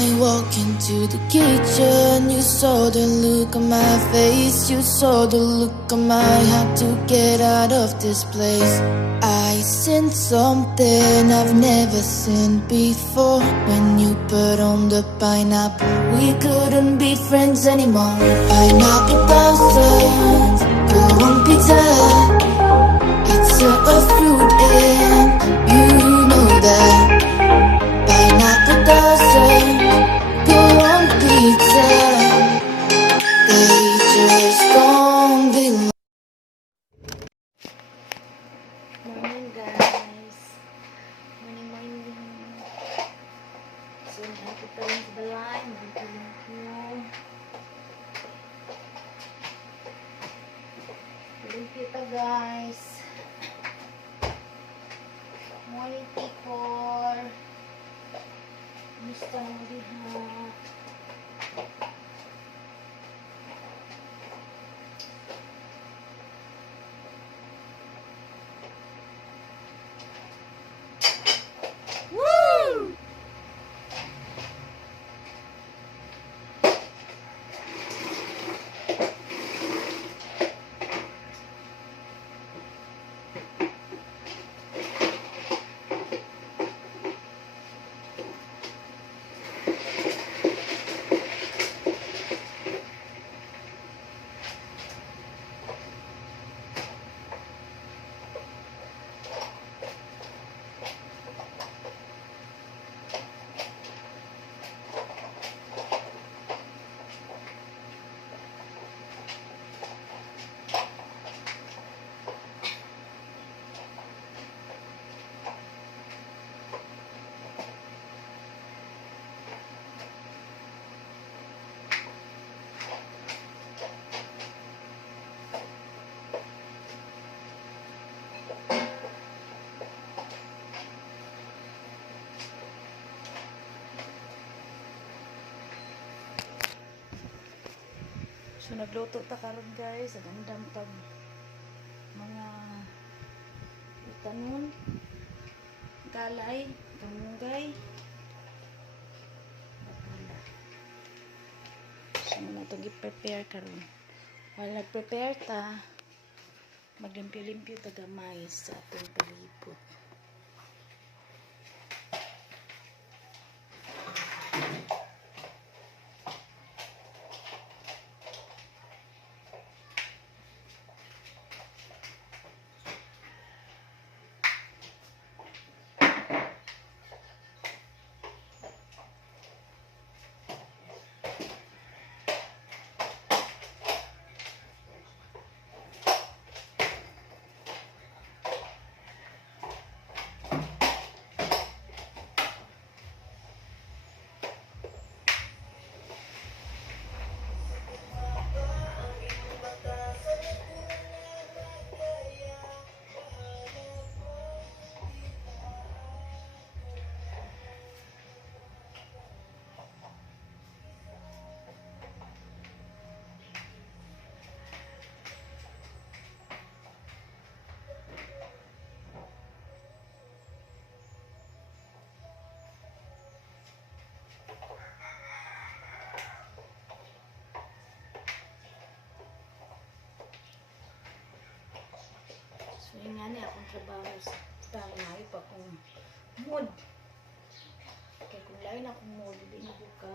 I walk into the kitchen, you saw the look on my face, you saw the look on my heart to get out of this place. I seen something I've never seen before. When you put on the pineapple, we couldn't be friends anymore. Pineapple thousand, go on pizza. It's a, So nagluto ta karon guys, ang gandang pag mga itanon, galay, kamunggay. Bakala. So na ito gi-prepare karon. While nag-prepare ta, maglimpyo-limpyo ta gamay sa atong palibot. Trabaho sa tayo na ipa kong mood. Kaya kung lain akong mood, hindi ka.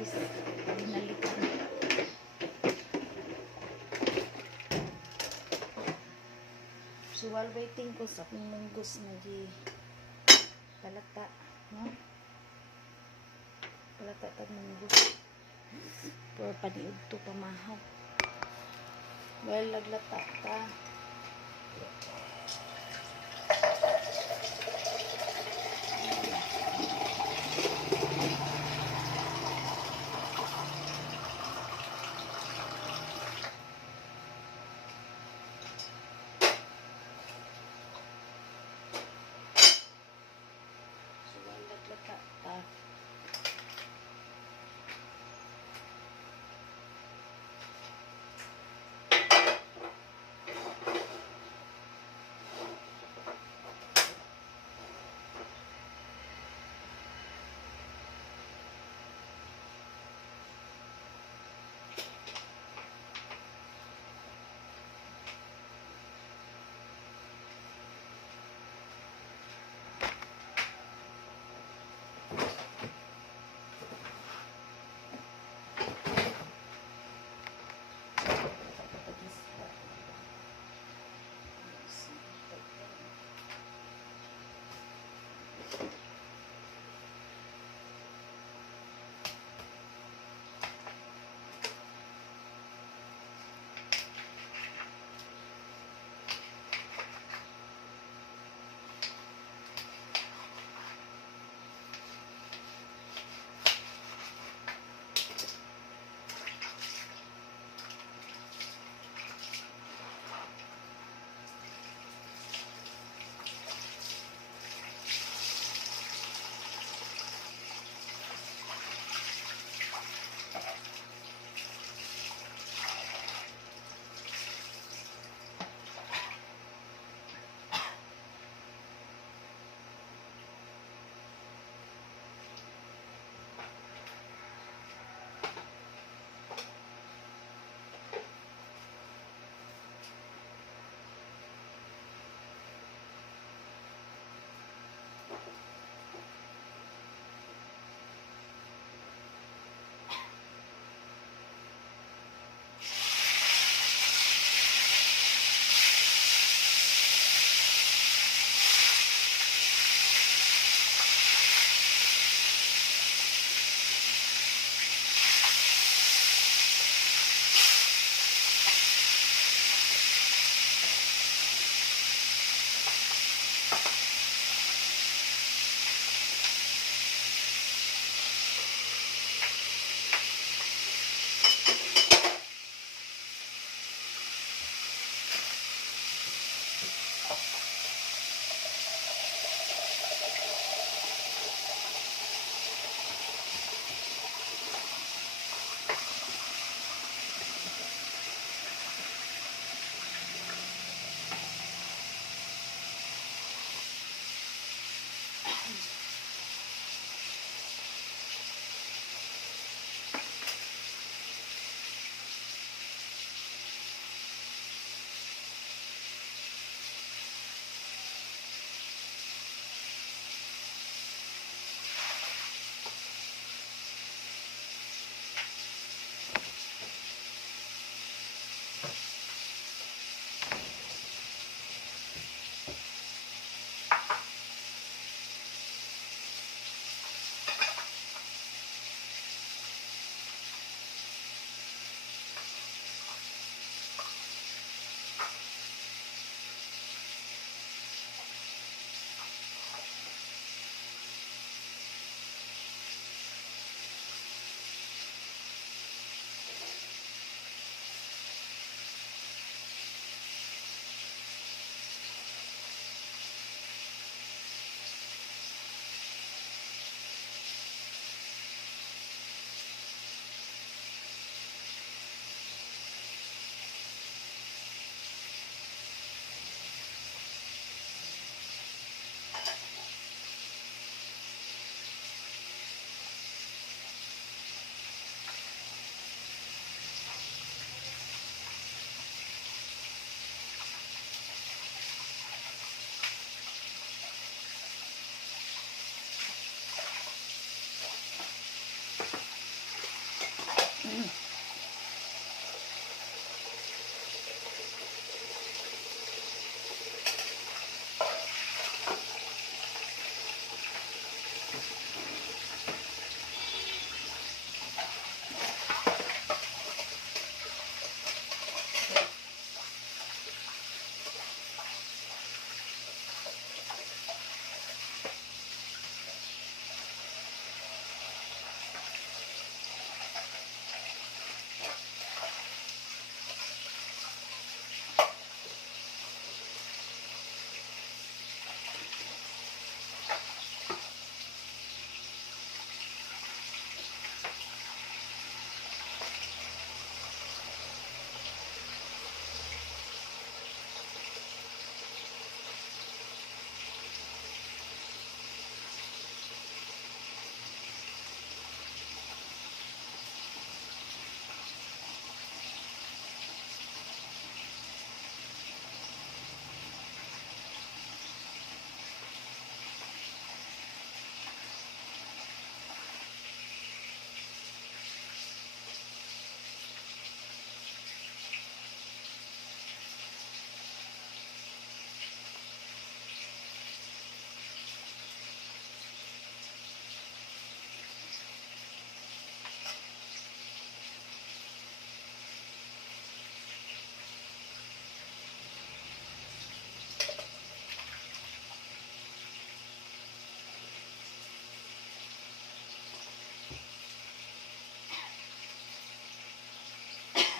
Guys, binalikan. So, while waiting ko sa munggos na di talata, no? Talata tag munggos. Pero paniud to pamahaw. Well, naglata ta.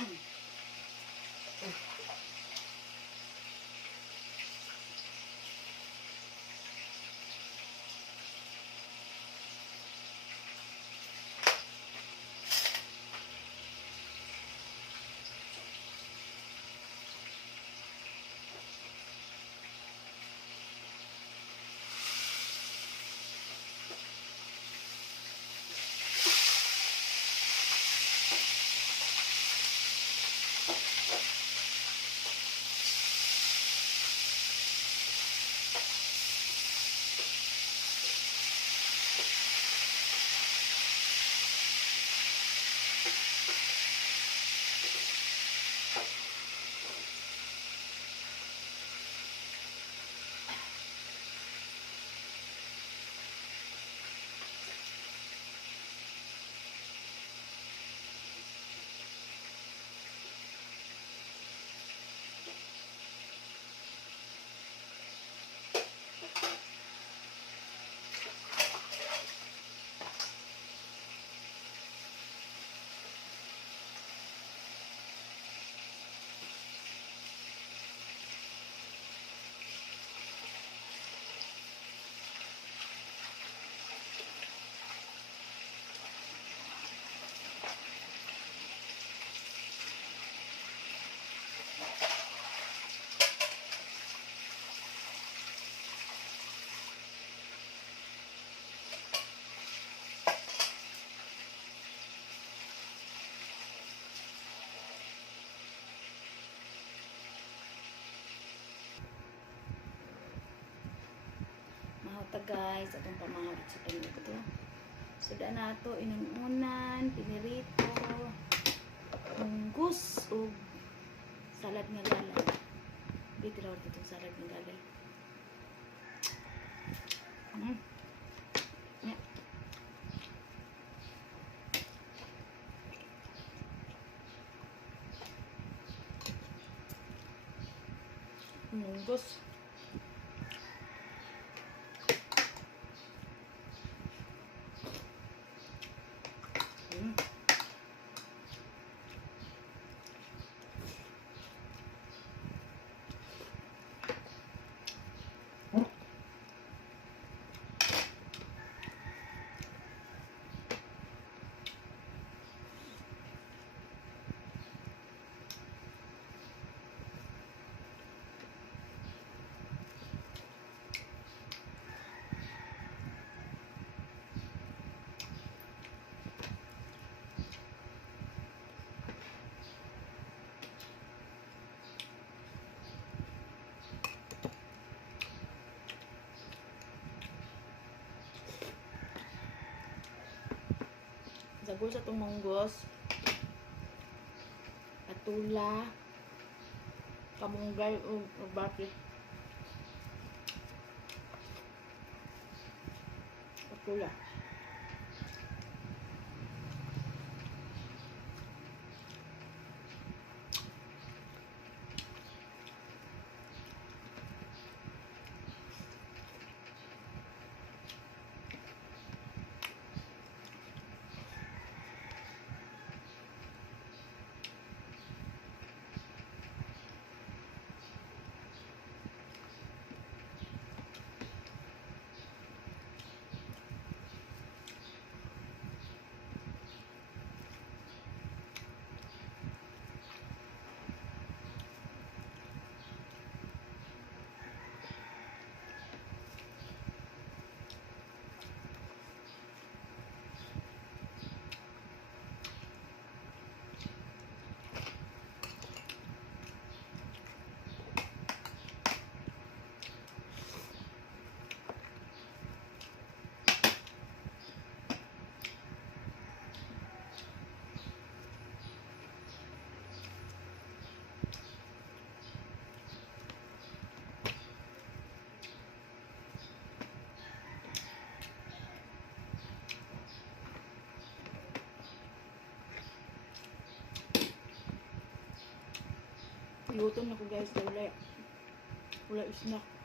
Thank you. Hum. Guys. Atong pamahawit sa tayo ito. Suda na ito. Inununan, pinirito, munggus, o salad nga lalay. Dito raw dito salad nga lalay. Mm. Yeah. Munggus. Mm. Sagol sa itong munggos. Patula. Kamunggay o o bakit. Patula. Gutom na ko guys. Wala. Wala snack.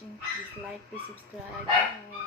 Watching. Please like, please subscribe.